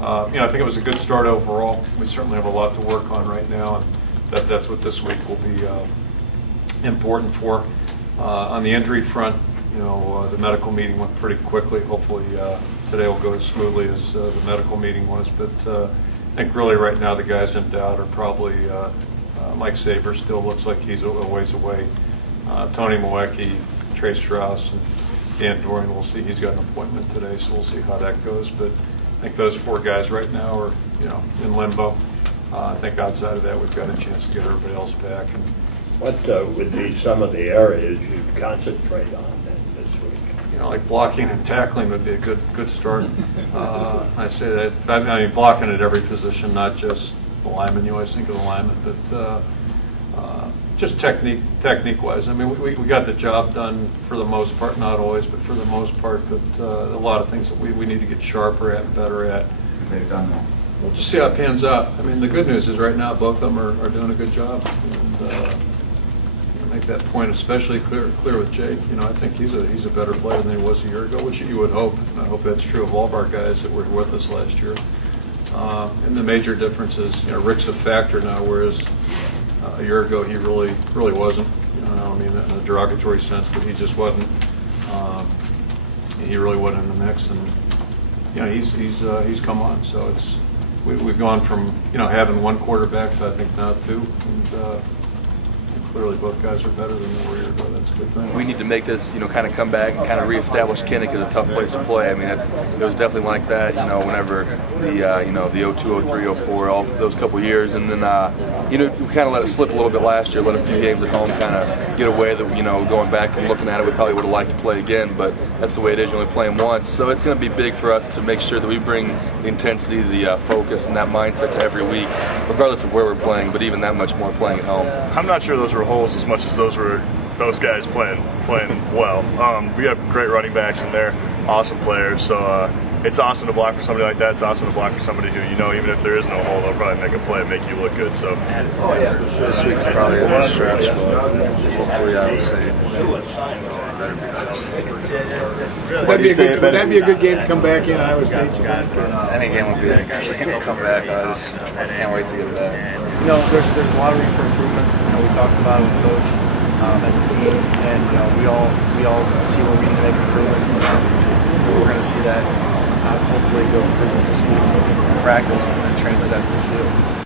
I think it was a good start overall. We certainly have a lot to work on right now, and that's what this week will be important for. On the injury front, the medical meeting went pretty quickly. Hopefully today will go as smoothly as the medical meeting was. But I think really right now the guys in doubt are probably Mike Saber still looks like he's a ways away. Tony Moeaki, Trey Strauss, and Dan Dorian, we'll see. He's got an appointment today, so we'll see how that goes. But I think those four guys right now are in limbo. I think outside of that we've got a chance to get everybody else back. And what would be some of the areas you'd concentrate on this week? Like blocking and tackling would be a good start. I say that. I mean, blocking at every position, not just the lineman. You always think of the lineman, but just technique-wise. I mean, we got the job done for the most part, not always, but for the most part. But a lot of things that we need to get sharper at and better at. They've done that. We'll just see how it pans out. I mean, the good news is right now both of them are doing a good job. And, make that point especially clear with Jake. I think he's a better player than he was a year ago, which you would hope. And I hope that's true of all of our guys that were with us last year. And the major difference is, Rick's a factor now, whereas a year ago he really wasn't. I mean that in a derogatory sense, but he just wasn't. He really wasn't in the mix, and he's come on. So we've gone from having one quarterback to I think now two. And, clearly both guys are better than they were a year ago. That's a good thing. We need to make this, kind of come back and kind of reestablish Kinnick as a tough place to play. I mean, it was definitely like that, whenever the 02, 03, 04, all those couple years. And then, we kind of let it slip a little bit last year, let a few games at home kind of get away that, going back and looking at it, we probably would have liked to play again, but that's the way it is. You only play them once. So it's going to be big for us to make sure that we bring the intensity, the focus, and that mindset to every week, regardless of where we're playing, but even that much more playing at home. I'm not sure those were holes as much as those guys playing well. We have great running backs in there, awesome players. So it's awesome to block for somebody like that. It's awesome to block for somebody who even if there is no hole, they'll probably make a play and make you look good. So this week's probably a bit stretch, but hopefully I would say better be nice. Would that be a good game to come back in Iowa State? Any game would be a good game to come back. I just can't wait to get back. There's a lot of room for improvements. We talked about it with Coach as a team, and we all see where we need to make improvements, and we're going to see that. Hopefully, those improvements this week in practice, and then translate that to the field.